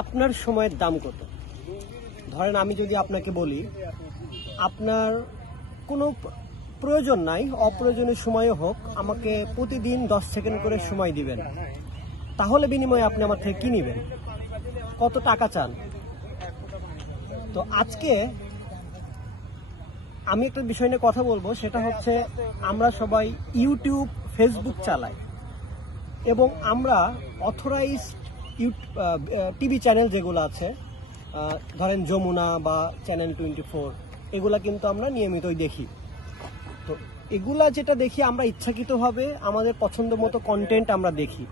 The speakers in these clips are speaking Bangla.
আপনার সময়ের দাম কত? ধরেন আমি যদি আপনাকে বলি আপনার কোনো প্রয়োজন নাই, অপ্রয়োজনীয় সময়ও হোক, আমাকে প্রতিদিন 10 সেকেন্ড করে সময় দিবেন, তাহলে বিনিময়ে আপনি আমার থেকে কি নেবেন? কত টাকা চান? তো আজকে আমি একটা বিষয় নিয়ে কথা বলবো, সেটা হচ্ছে আমরা সবাই ইউটিউব, ফেসবুক চালাই এবং আমরা অথরাইজড টিভি চ্যানেল যেগুলো আছে, ধরেন যমুনা বা চ্যানেল 24, এগুলা কিন্তু আমরা নিয়মিতই দেখি। তো এগুলা যেটা দেখি আমরা ইচ্ছাকৃতভাবে আমাদের পছন্দ মতো কন্টেন্ট আমরা দেখি।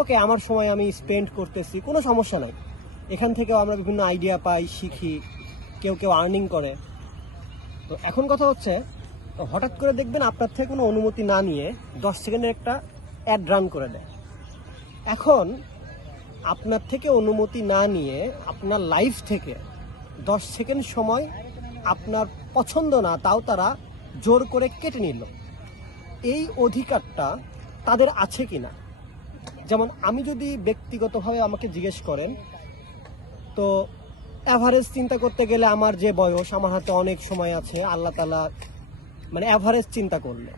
ওকে, আমার সময় আমি স্পেন্ড করতেছি, কোনো সমস্যা নাই। এখান থেকেও আমরা বিভিন্ন আইডিয়া পাই, শিখি, কেউ কেউ আর্নিং করে। তো এখন কথা হচ্ছে, হঠাৎ করে দেখবেন আপনার থেকে কোনো অনুমতি না নিয়ে 10 সেকেন্ডের একটা অ্যাড রান করে দেয়। এখন আপনার থেকে অনুমতি না নিয়ে আপনার লাইফ থেকে 10 সেকেন্ড সময় আপনার পছন্দ না, তাও তারা জোর করে কেটে নিল। এই অধিকারটা তাদের আছে কিনা? যেমন আমি যদি ব্যক্তিগতভাবে আমাকে জিজ্ঞেস করেন, তো অ্যাভারেজ চিন্তা করতে গেলে আমার যে বয়স, আমার হাতে অনেক সময় আছে আল্লাহ তাআলা, মানে অ্যাভারেজ চিন্তা করলে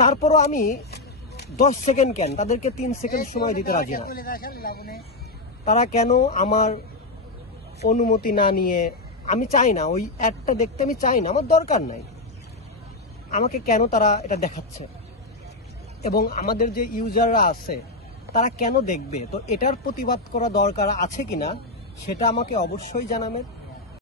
তারপরও আমি 10 সেকেন্ড কেন, তাদেরকে 3 সেকেন্ড সময় দিতে রাজি না। তারা কেন আমার অনুমতি না নিয়ে, আমি চাই না ওই অ্যাডটা দেখতে, আমি চাই না, আমার দরকার নাই, আমাকে কেন তারা এটা দেখাচ্ছে? এবং আমাদের যে ইউজাররা আছে তারা কেন দেখবে? তো এটার প্রতিবাদ করা দরকার আছে কিনা সেটা আমাকে অবশ্যই জানাবেন।